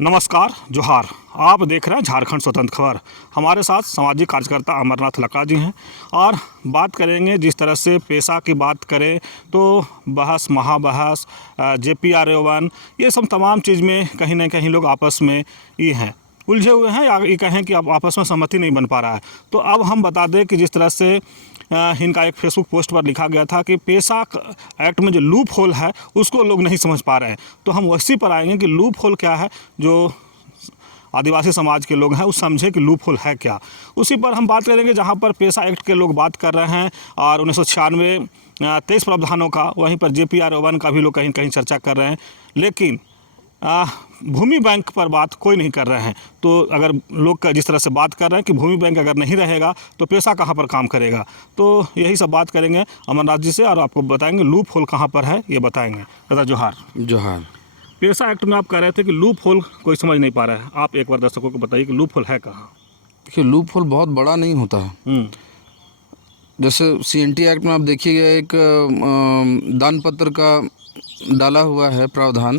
नमस्कार जोहार। आप देख रहे हैं झारखंड स्वतंत्र खबर। हमारे साथ सामाजिक कार्यकर्ता अमरनाथ लका जी हैं और बात करेंगे जिस तरह से पेशा की बात करें तो बहस महाबहस JPR-1 ये सब तमाम चीज़ में कहीं ना कहीं लोग आपस में ये हैं उलझे हुए हैं या ये कहें कि अब आपस में सहमति नहीं बन पा रहा है। तो अब हम बता दें कि जिस तरह से इनका एक फेसबुक पोस्ट पर लिखा गया था कि पेशा एक्ट में जो लूप होल है उसको लोग नहीं समझ पा रहे हैं। तो हम उसी पर आएंगे कि लूप होल क्या है, जो आदिवासी समाज के लोग हैं उस समझे कि लूप होल है क्या। उसी पर हम बात करेंगे जहां पर पेशा एक्ट के लोग बात कर रहे हैं और 1996 23 प्रावधानों का, वहीं पर JPR-1 का भी लोग कहीं कहीं चर्चा कर रहे हैं, लेकिन भूमि बैंक पर बात कोई नहीं कर रहे हैं। तो अगर लोग जिस तरह से बात कर रहे हैं कि भूमि बैंक अगर नहीं रहेगा तो पेशा कहाँ पर काम करेगा, तो यही सब बात करेंगे अमरनाथ जी से और आपको बताएंगे लूप होल कहाँ पर है ये बताएंगे। दादा जोहार। जोहार। पेशा एक्ट में आप कह रहे थे कि लूप होल कोई समझ नहीं पा रहा है, आप एक बार दर्शकों को बताइए कि लूप होल है कहाँ। देखिए, लूप होल बहुत बड़ा नहीं होता है। जैसे CNT एक्ट में आप देखिएगा एक दान पत्र का डाला हुआ है प्रावधान,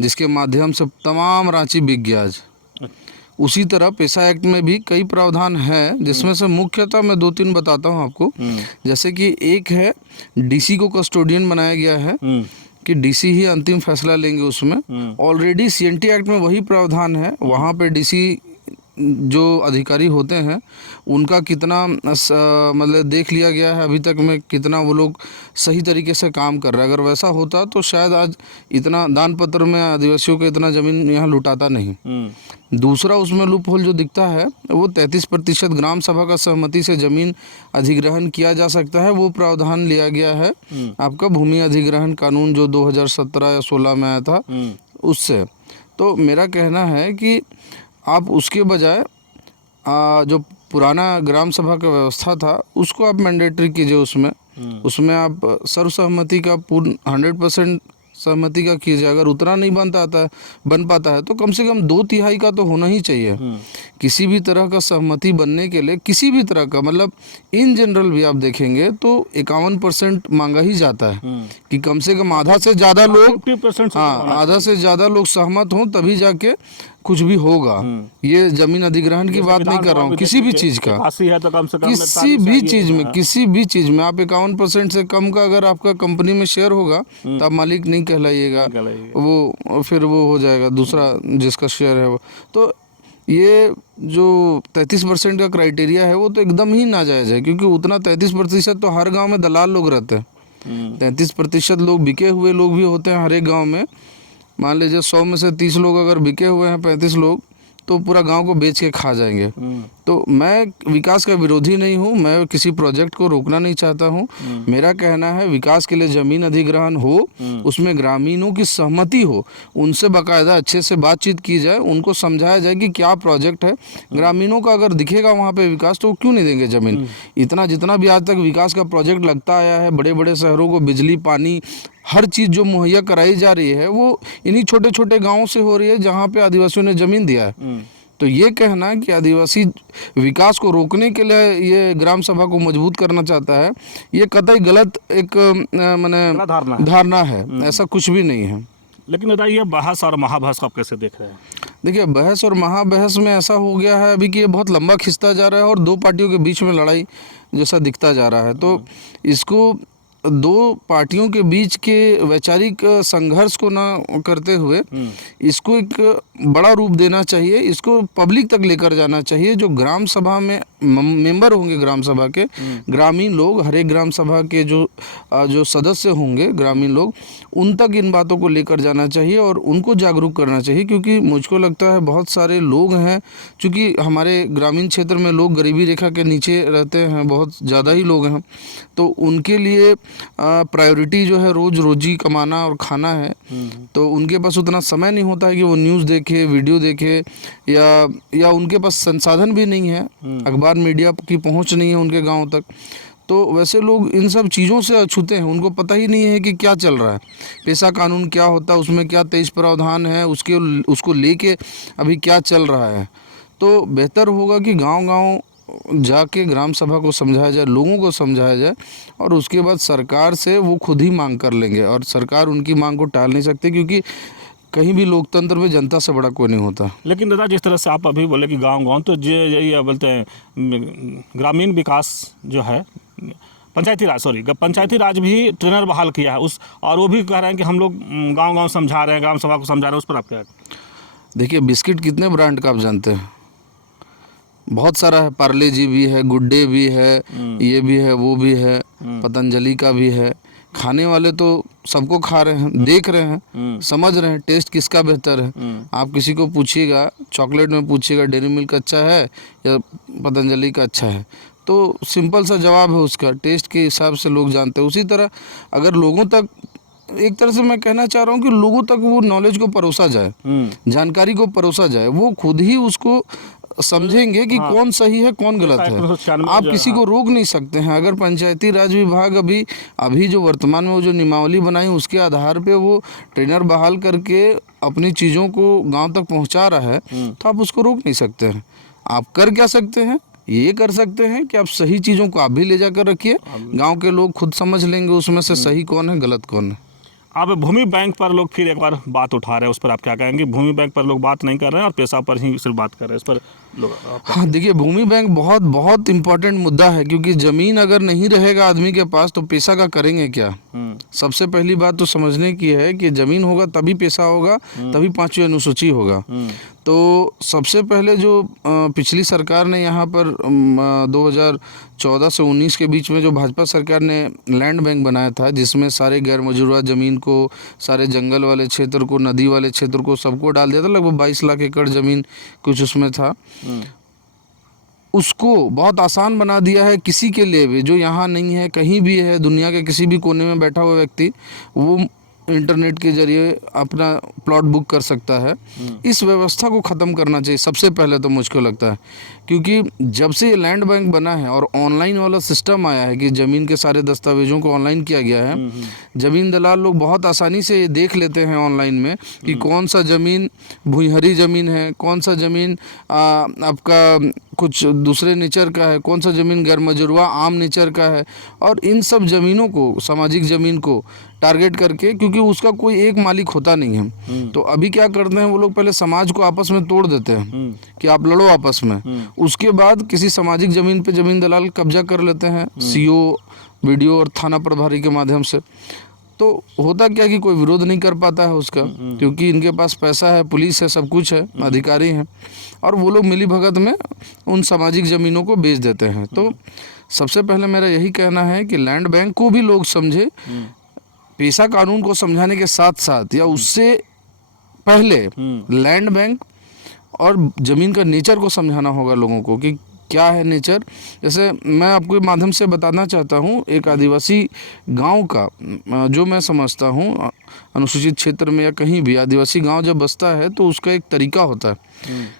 जिसके माध्यम से तमाम रांची बिक गया आज। उसी तरह पेशा एक्ट में भी कई प्रावधान हैं, जिसमें से मुख्यतः मैं 2-3 बताता हूं आपको। जैसे कि एक है DC को कस्टोडियन बनाया गया है कि DC ही अंतिम फैसला लेंगे उसमें। ऑलरेडी CNT एक्ट में वही प्रावधान है। वहाँ पे DC जो अधिकारी होते हैं उनका कितना मतलब देख लिया गया है अभी तक में, कितना वो लोग सही तरीके से काम कर रहे हैं। अगर वैसा होता तो शायद आज इतना दान पत्र में आदिवासियों को इतना ज़मीन यहाँ लुटाता नहीं। दूसरा उसमें लूप होल जो दिखता है वो 33% ग्राम सभा का सहमति से ज़मीन अधिग्रहण किया जा सकता है। वो प्रावधान लिया गया है आपका भूमि अधिग्रहण कानून जो 2017 या 16 में आया था उससे। तो मेरा कहना है कि आप उसके बजाय जो पुराना ग्राम सभा का व्यवस्था था उसको आप मैंडेटरी कीजिए। उसमें आप सर्वसहमति का पूर्ण 100% सहमति का कीजिए। अगर उतना नहीं बन पाता है तो कम से कम 2/3 का तो होना ही चाहिए। किसी भी तरह का सहमति बनने के लिए, किसी भी तरह का, मतलब इन जनरल भी आप देखेंगे तो 51% मांगा ही जाता है कि कम से कम आधा से ज़्यादा लोग, आधा से ज़्यादा लोग सहमत हों तभी जाके कुछ भी होगा। ये जमीन अधिग्रहण की बात नहीं कर रहा हूँ, किसी भी चीज़ का, किसी भी चीज़ में आप 51% से कम का अगर आपका कंपनी में शेयर होगा तो आप मालिक नहीं कहलाइएगा, वो फिर वो हो जाएगा दूसरा जिसका शेयर है वो। तो ये जो 33% का क्राइटेरिया है वो तो एकदम ही नाजायज़ है, क्योंकि उतना 33% तो हर गांव में दलाल लोग रहते हैं। 33% लोग बिके हुए लोग भी होते हैं हर एक गाँव में। मान लीजिए 100 में से 30 लोग अगर बिके हुए हैं, 35 लोग तो पूरा गांव को बेच के खा जाएंगे। तो मैं विकास का विरोधी नहीं हूं, मैं किसी प्रोजेक्ट को रोकना नहीं चाहता हूं। मेरा कहना है विकास के लिए ज़मीन अधिग्रहण हो, उसमें ग्रामीणों की सहमति हो, उनसे बाकायदा अच्छे से बातचीत की जाए, उनको समझाया जाए कि क्या प्रोजेक्ट है। ग्रामीणों का अगर दिखेगा वहाँ पे विकास तो वो क्यों नहीं देंगे ज़मीन। जितना भी आज तक विकास का प्रोजेक्ट लगता आया है, बड़े बड़े शहरों को बिजली पानी हर चीज़ जो मुहैया कराई जा रही है वो इन्हीं छोटे छोटे गाँवों से हो रही है जहाँ पे आदिवासियों ने ज़मीन दिया है। तो ये कहना कि आदिवासी विकास को रोकने के लिए ये ग्राम सभा को मजबूत करना चाहता है, ये कतई गलत एक माने धारणा है। ऐसा कुछ भी नहीं है। लेकिन बताइए बहस और महाबहस को आप कैसे देख रहे हैं? देखिए, बहस और महाबहस में ऐसा हो गया है अभी कि ये बहुत लंबा खिंचता जा रहा है और दो पार्टियों के बीच में लड़ाई जैसा दिखता जा रहा है। तो इसको दो पार्टियों के बीच के वैचारिक संघर्ष को ना करते हुए इसको एक बड़ा रूप देना चाहिए, इसको पब्लिक तक लेकर जाना चाहिए। जो ग्राम सभा में मेंबर होंगे, ग्राम सभा के ग्रामीण लोग, हर एक ग्राम सभा के जो सदस्य होंगे ग्रामीण लोग, उन तक इन बातों को लेकर जाना चाहिए और उनको जागरूक करना चाहिए। क्योंकि मुझको लगता है बहुत सारे लोग हैं, चूँकि हमारे ग्रामीण क्षेत्र में लोग गरीबी रेखा के नीचे रहते हैं, बहुत ज़्यादा ही लोग हैं, तो उनके लिए प्रायोरिटी जो है रोजी कमाना और खाना है। तो उनके पास उतना समय नहीं होता है कि वो न्यूज़ देखे, वीडियो देखे, या उनके पास संसाधन भी नहीं है, अखबार मीडिया की पहुंच नहीं है उनके गांव तक। तो वैसे लोग इन सब चीज़ों से अछूते हैं, उनको पता ही नहीं है कि क्या चल रहा है, पेशा कानून क्या होता है, उसमें क्या 23 प्रावधान है, उसको लेके अभी क्या चल रहा है। तो बेहतर होगा कि गांव-गांव जाके ग्राम सभा को समझाया जाए, लोगों को समझाया जाए और उसके बाद सरकार से वो खुद ही मांग कर लेंगे। और सरकार उनकी मांग को टाल नहीं सकती, क्योंकि कहीं भी लोकतंत्र में जनता से बड़ा कोई नहीं होता। लेकिन दादा जिस तरह से आप अभी बोले कि गांव तो ये बोलते हैं ग्रामीण विकास जो है, पंचायती राज भी ट्रेनर बहाल किया है उस, और वो भी कह रहे हैं कि हम लोग गांव समझा रहे हैं, ग्राम सभा को समझा रहे हैं। उस पर आप क्या? देखिए, बिस्किट कितने ब्रांड का आप जानते हैं? बहुत सारा है, पार्ले जी भी है, गुड डे भी है, ये भी है, वो भी है, पतंजलि का भी है। खाने वाले तो सबको खा रहे हैं, देख रहे हैं, समझ रहे हैं टेस्ट किसका बेहतर है। आप किसी को पूछिएगा, चॉकलेट में पूछिएगा डेयरी मिल्क अच्छा है या पतंजलि का अच्छा है, तो सिंपल सा जवाब है उसका, टेस्ट के हिसाब से लोग जानते हैं। उसी तरह अगर लोगों तक, एक तरह से मैं कहना चाह रहा हूँ कि लोगों तक वो नॉलेज को परोसा जाए, जानकारी को परोसा जाए, वो खुद ही उसको समझेंगे कि कौन सही है कौन गलत है। आप किसी को रोक नहीं सकते हैं। अगर पंचायती राज विभाग अभी जो वर्तमान में वो जो नियमावली बनाई उसके आधार पे वो ट्रेनर बहाल करके अपनी चीज़ों को गांव तक पहुंचा रहा है, तो आप उसको रोक नहीं सकते हैं। आप कर क्या सकते हैं? ये कर सकते हैं कि आप सही चीज़ों को आप भी ले जाकर रखिए, गांव के लोग खुद समझ लेंगे उसमें से सही कौन है गलत कौन है। अब भूमि बैंक पर लोग फिर एक बार बात उठा रहे हैं, उस पर आप क्या कहेंगे? भूमि बैंक पर लोग बात नहीं कर रहे हैं और पैसा पर ही सिर्फ बात कर रहे हैं, इस पर लोग हाँ, देखिए, भूमि बैंक बहुत बहुत इम्पोर्टेंट मुद्दा है, क्योंकि ज़मीन अगर नहीं रहेगा आदमी के पास तो पैसा का करेंगे क्या। सबसे पहली बात तो समझने की है कि ज़मीन होगा तभी पैसा होगा, तभी 5वीं अनुसूची होगा। तो सबसे पहले जो पिछली सरकार ने यहाँ पर 2014 से 19 के बीच में जो भाजपा सरकार ने लैंड बैंक बनाया था, जिसमें सारे गैर मजरूआ ज़मीन को, सारे जंगल वाले क्षेत्र को, नदी वाले क्षेत्र को, सबको डाल दिया था। लगभग 22 लाख एकड़ ज़मीन कुछ उसमें था। उसको बहुत आसान बना दिया है किसी के लिए भी जो यहाँ नहीं है, कहीं भी है, दुनिया के किसी भी कोने में बैठा हुआ व्यक्ति वो इंटरनेट के जरिए अपना प्लॉट बुक कर सकता है। इस व्यवस्था को ख़त्म करना चाहिए सबसे पहले तो, मुझको लगता है, क्योंकि जब से ये लैंड बैंक बना है और ऑनलाइन वाला सिस्टम आया है कि ज़मीन के सारे दस्तावेजों को ऑनलाइन किया गया है, ज़मीन दलाल लोग बहुत आसानी से ये देख लेते हैं ऑनलाइन में कि कौन सा ज़मीन भूइंहरी ज़मीन है, कौन सा ज़मीन आपका कुछ दूसरे नेचर का है, कौन सा ज़मीन गैर मजरूआ आम नेचर का है। और इन सब ज़मीनों को, सामाजिक ज़मीन को टारगेट करके, क्योंकि उसका कोई एक मालिक होता नहीं है, तो अभी क्या करते हैं वो लोग, पहले समाज को आपस में तोड़ देते हैं कि आप लड़ो आपस में। उसके बाद किसी सामाजिक ज़मीन पे ज़मीन दलाल कब्जा कर लेते हैं सीओ, वीडियो और थाना प्रभारी के माध्यम से। तो होता क्या कि कोई विरोध नहीं कर पाता है उसका, क्योंकि इनके पास पैसा है, पुलिस है, सब कुछ है, अधिकारी हैं, और वो लोग मिली भगत में उन सामाजिक ज़मीनों को बेच देते हैं। तो सबसे पहले मेरा यही कहना है कि लैंड बैंक को भी लोग समझे, पेशा कानून को समझाने के साथ साथ या उससे पहले लैंड बैंक और ज़मीन का नेचर को समझाना होगा लोगों को कि क्या है नेचर। जैसे मैं आपको माध्यम से बताना चाहता हूँ, एक आदिवासी गांव का जो मैं समझता हूँ, अनुसूचित क्षेत्र में या कहीं भी आदिवासी गांव जब बसता है तो उसका एक तरीका होता है।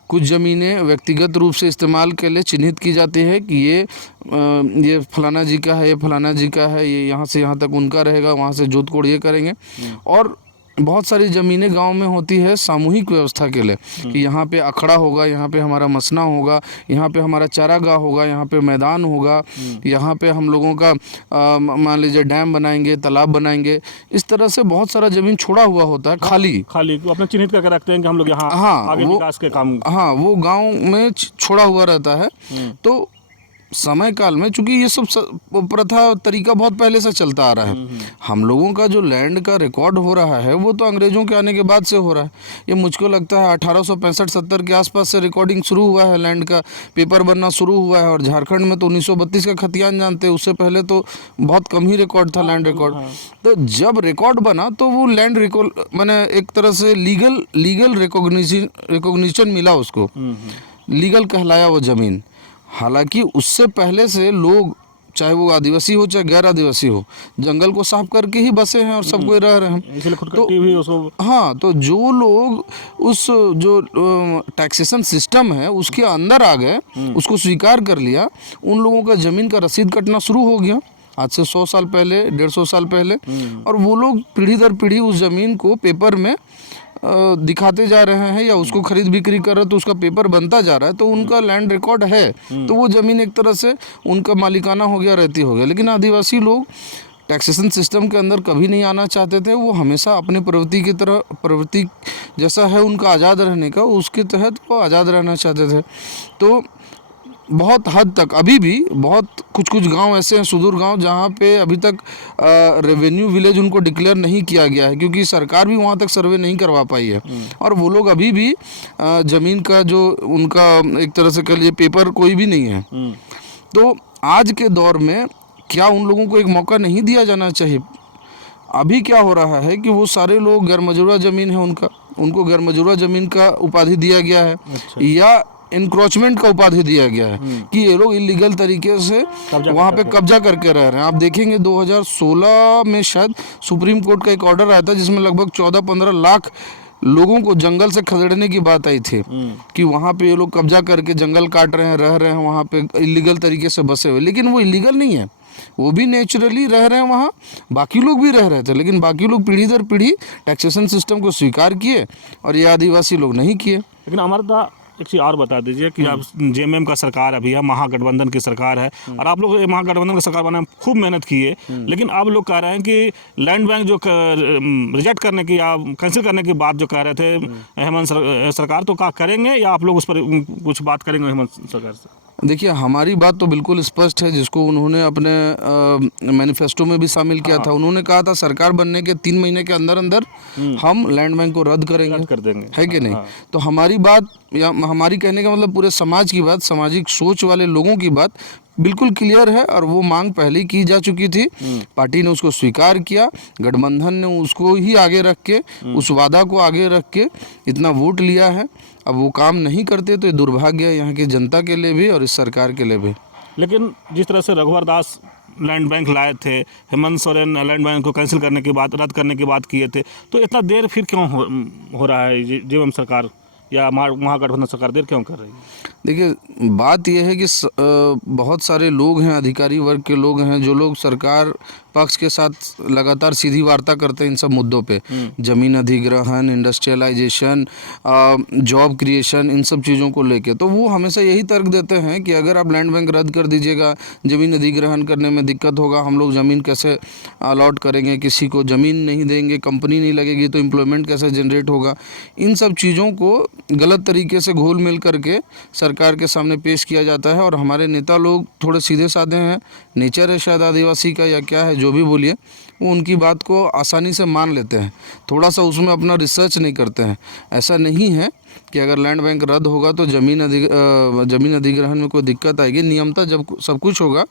कुछ ज़मीनें व्यक्तिगत रूप से इस्तेमाल के लिए चिन्हित की जाती है कि ये फलाना जी का है, ये फलाना जी का है, ये यहाँ से यहाँ तक उनका रहेगा, वहाँ से जोत कोड़ ये करेंगे। और बहुत सारी ज़मीनें गांव में होती है सामूहिक व्यवस्था के लिए कि यहाँ पे अखड़ा होगा, यहाँ पे हमारा मसना होगा, यहाँ पे हमारा चारागाह होगा, यहाँ पे मैदान होगा, यहाँ पे हम लोगों का मान लीजिए डैम बनाएंगे, तालाब बनाएंगे। इस तरह से बहुत सारा ज़मीन छोड़ा हुआ होता है, खाली अपने चिन्हित करके रखते हैं कि हम लोग यहाँ आगे विकास के काम। हाँ, वो गाँव में छोड़ा हुआ रहता है। तो समय काल में, चूंकि ये सब प्रथा तरीका बहुत पहले से चलता आ रहा है, हम लोगों का जो लैंड का रिकॉर्ड हो रहा है वो तो अंग्रेज़ों के आने के बाद से हो रहा है। ये मुझको लगता है 1865-70 के आसपास से रिकॉर्डिंग शुरू हुआ है, लैंड का पेपर बनना शुरू हुआ है। और झारखंड में तो 1932 का खतियान जानते हैं, उससे पहले तो बहुत कम ही रिकॉर्ड था लैंड रिकॉर्ड। तो जब रिकॉर्ड बना तो वो लैंड रिकॉर्ड मैंने एक तरह से लीगल रिकॉग्निशन मिला उसको, लीगल कहलाया वो ज़मीन। हालांकि उससे पहले से लोग, चाहे वो आदिवासी हो चाहे गैर आदिवासी हो, जंगल को साफ करके ही बसे हैं और सब कोई रह रहे हैं। इसलिए खुदकट्टी भी उसको। हाँ, तो जो लोग उस जो टैक्सेशन सिस्टम है उसके अंदर आ गए, उसको स्वीकार कर लिया, उन लोगों का ज़मीन का रसीद कटना शुरू हो गया आज से 100 साल पहले, 150 साल पहले। और वो लोग पीढ़ी दर पीढ़ी उस ज़मीन को पेपर में दिखाते जा रहे हैं या उसको खरीद बिक्री कर रहे हैं, तो उसका पेपर बनता जा रहा है, तो उनका लैंड रिकॉर्ड है। तो वो ज़मीन एक तरह से उनका मालिकाना हो गया, रहती हो गया। लेकिन आदिवासी लोग टैक्सेशन सिस्टम के अंदर कभी नहीं आना चाहते थे। वो हमेशा अपने प्रवृत्ति की तरह, प्रवृत्ति जैसा है उनका आज़ाद रहने का, उसके तहत वो आज़ाद रहना चाहते थे। तो बहुत हद तक अभी भी बहुत कुछ गांव ऐसे हैं, सुदूर गांव, जहां पे अभी तक रेवेन्यू विलेज उनको डिक्लेयर नहीं किया गया है, क्योंकि सरकार भी वहां तक सर्वे नहीं करवा पाई है। और वो लोग अभी भी ज़मीन का जो उनका एक तरह से कह लीजिए पेपर कोई भी नहीं है। तो आज के दौर में क्या उन लोगों को एक मौका नहीं दिया जाना चाहिए? अभी क्या हो रहा है कि वो सारे लोग गैर मजरूरा ज़मीन है उनको गैर मजरूरा ज़मीन का उपाधि दिया गया है। अच्छा। या इंक्रोचमेंट का उपाधि दिया गया है कि ये लोग इलीगल तरीके से वहाँ पे कब्जा करके रह रहे हैं। आप देखेंगे 2016 में शायद सुप्रीम कोर्ट का एक ऑर्डर आया था जिसमें लगभग 14-15 लाख लोगों को जंगल से खदेड़ने की बात आई थी कि वहाँ पे ये लोग कब्जा करके जंगल काट रहे हैं, रह रहे हैं वहाँ पे इलीगल तरीके से बसे हुए। लेकिन वो इलीगल नहीं है, वो भी नेचुरली रह रहे हैं वहाँ, बाकी लोग भी रह रहे थे, लेकिन बाकी लोग पीढ़ी दर पीढ़ी टैक्सेशन सिस्टम को स्वीकार किए और ये आदिवासी लोग नहीं किए। लेकिन हमारा एक चीज़ और बता दीजिए कि आप जेएमएम का सरकार अभी है, महागठबंधन की सरकार है, और आप लोग महागठबंधन की सरकार बनाने में खूब मेहनत की है, लेकिन अब लोग कह रहे हैं कि लैंड बैंक जो रिजेक्ट करने की या कैंसिल करने की बात जो कह रहे थे हेमंत सरकार, तो क्या करेंगे या आप लोग उस पर कुछ बात करेंगे हेमंत सरकार से? देखिए, हमारी बात तो बिल्कुल स्पष्ट है, जिसको उन्होंने अपने मैनिफेस्टो में भी शामिल किया था। उन्होंने कहा था सरकार बनने के 3 महीने के अंदर अंदर हम लैंड बैंक को रद्द करेंगे, कर देंगे, है कि नहीं? तो हमारी बात, या हमारी कहने का मतलब पूरे समाज की बात, सामाजिक सोच वाले लोगों की बात बिल्कुल क्लियर है, और वो मांग पहले की जा चुकी थी। पार्टी ने उसको स्वीकार किया, गठबंधन ने उसको ही आगे रख के, उस वादा को आगे रख के इतना वोट लिया है। अब वो काम नहीं करते तो ये दुर्भाग्य है यहाँ की जनता के लिए भी और इस सरकार के लिए भी। लेकिन जिस तरह से रघुवर दास लैंड बैंक लाए थे, हेमंत सोरेन लैंड बैंक को कैंसिल करने की बात, रद्द करने की बात किए थे, तो इतना देर फिर क्यों हो रहा है जेएमएम सरकार या महागठबंधन सरकार देर क्यों कर रही है? देखिए, बात यह है कि बहुत सारे लोग हैं, अधिकारी वर्ग के लोग हैं, जो लोग सरकार पक्ष के साथ लगातार सीधी वार्ता करते हैं इन सब मुद्दों पे, जमीन अधिग्रहण, इंडस्ट्रियलाइजेशन, जॉब क्रिएशन, इन सब चीज़ों को लेके। तो वो हमेशा यही तर्क देते हैं कि अगर आप लैंड बैंक रद्द कर दीजिएगा, ज़मीन अधिग्रहण करने में दिक्कत होगा, हम लोग ज़मीन कैसे अलॉट करेंगे, किसी को ज़मीन नहीं देंगे, कंपनी नहीं लगेगी तो एम्प्लॉयमेंट कैसे जनरेट होगा। इन सब चीज़ों को गलत तरीके से घोल मिल करके सरकार के सामने पेश किया जाता है, और हमारे नेता लोग थोड़े सीधे साधे हैं, नेचर है शायद आदिवासी का या क्या है, जो भी बोलिए, वो उनकी बात को आसानी से मान लेते हैं, थोड़ा सा उसमें अपना रिसर्च नहीं करते हैं। ऐसा नहीं है कि अगर लैंड बैंक रद्द होगा तो ज़मीन अधिग्रहण में कोई दिक्कत आएगी। नियमतः जब सब कुछ होगा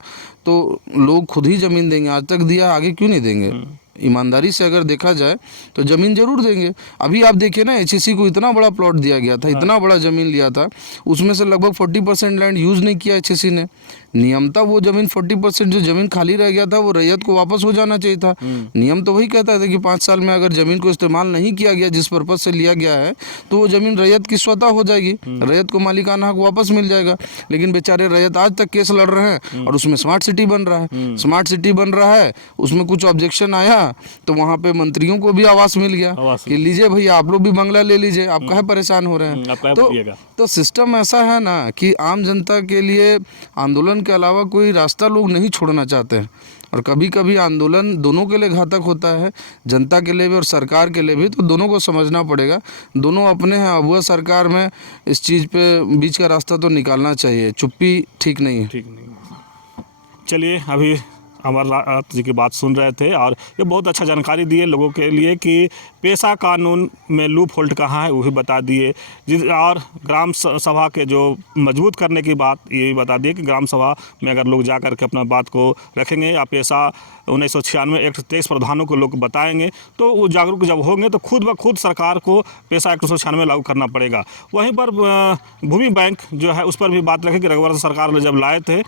तो लोग खुद ही ज़मीन देंगे, आज तक दिया, आगे क्यों नहीं देंगे? ईमानदारी से अगर देखा जाए तो ज़मीन ज़रूर देंगे। अभी आप देखिए ना, एचईसी को इतना बड़ा प्लॉट दिया गया था, इतना बड़ा ज़मीन लिया था, उसमें से लगभग 40% लैंड यूज़ नहीं किया एचईसी ने। नियमतः वो ज़मीन 40% जो ज़मीन खाली रह गया था वो रैयत को वापस हो जाना चाहिए था। नियम तो वही कहता था कि 5 साल में अगर ज़मीन को इस्तेमाल नहीं किया गया जिस पर्पज़ से लिया गया है, तो वो ज़मीन रैयत की स्वतः हो जाएगी, रैयत को मालिकाना हक वापस मिल जाएगा। लेकिन बेचारे रैयत आज तक केस लड़ रहे हैं, और उसमें स्मार्ट सिटी बन रहा है, स्मार्ट सिटी बन रहा है, उसमें कुछ ऑब्जेक्शन आया तो वहाँ पे मंत्रियों को भी आवास मिल गया कि लीजिए भैया, आप लोग भी बंगला ले लीजिए, आप काहे परेशान हो रहे हैं? तो सिस्टम ऐसा है ना कि आम जनता के लिए आंदोलन के अलावा कोई रास्ता लोग नहीं छोड़ना चाहते हैं, और कभी कभी आंदोलन दोनों के लिए घातक होता है, जनता के लिए भी और सरकार के लिए भी। तो दोनों को समझना पड़ेगा, दोनों अपने हैं। अब वह सरकार में इस चीज़ पे बीच का रास्ता तो निकालना चाहिए, चुप्पी ठीक नहीं है। ठीक नहीं। चलिए, अभी अमरनाथ जी की बात सुन रहे थे, और ये बहुत अच्छा जानकारी दिए लोगों के लिए कि पेशा कानून में लूप होल्ड कहाँ है, वो भी बता दिए। और ग्राम सभा के जो मजबूत करने की बात, ये भी बता दिए कि ग्राम सभा में अगर लोग जा कर के अपना बात को रखेंगे, या पेशा 1996 एक्ट 23 प्रावधानों को लोग बताएंगे, तो वो जागरूक जब होंगे तो खुद ब खुद सरकार को पेशा एक्ट 1996 लागू करना पड़ेगा। वहीं पर भूमि बैंक जो है उस पर भी बात रखें कि रघुवर सरकार ने जब लाए थे,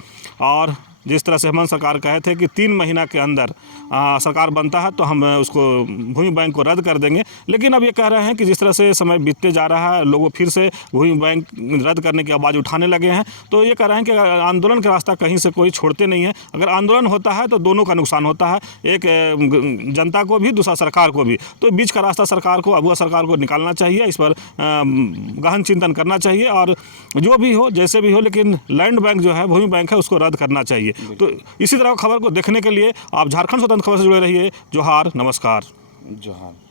और जिस तरह से हेमंत सरकार कहे थे कि 3 महीना के अंदर सरकार बनता है तो हम उसको भूमि बैंक को रद्द कर देंगे। लेकिन अब ये कह रहे हैं कि जिस तरह से समय बीतते जा रहा है, लोग फिर से भूमि बैंक रद्द करने की आवाज़ उठाने लगे हैं। तो ये कह रहे हैं कि आंदोलन का रास्ता कहीं से कोई छोड़ते नहीं है। अगर आंदोलन होता है तो दोनों का नुकसान होता है, एक जनता को भी, दूसरा सरकार को भी। तो बीच का रास्ता सरकार को, अगुआ सरकार को निकालना चाहिए, इस पर गहन चिंतन करना चाहिए, और जो भी हो, जैसे भी हो, लेकिन लैंड बैंक जो है, भूमि बैंक है, उसको रद्द करना चाहिए। चाहिए। तो इसी तरह खबर को देखने के लिए आप झारखंड स्वतंत्र खबर से जुड़े रहिए। जोहार, नमस्कार। जोहार।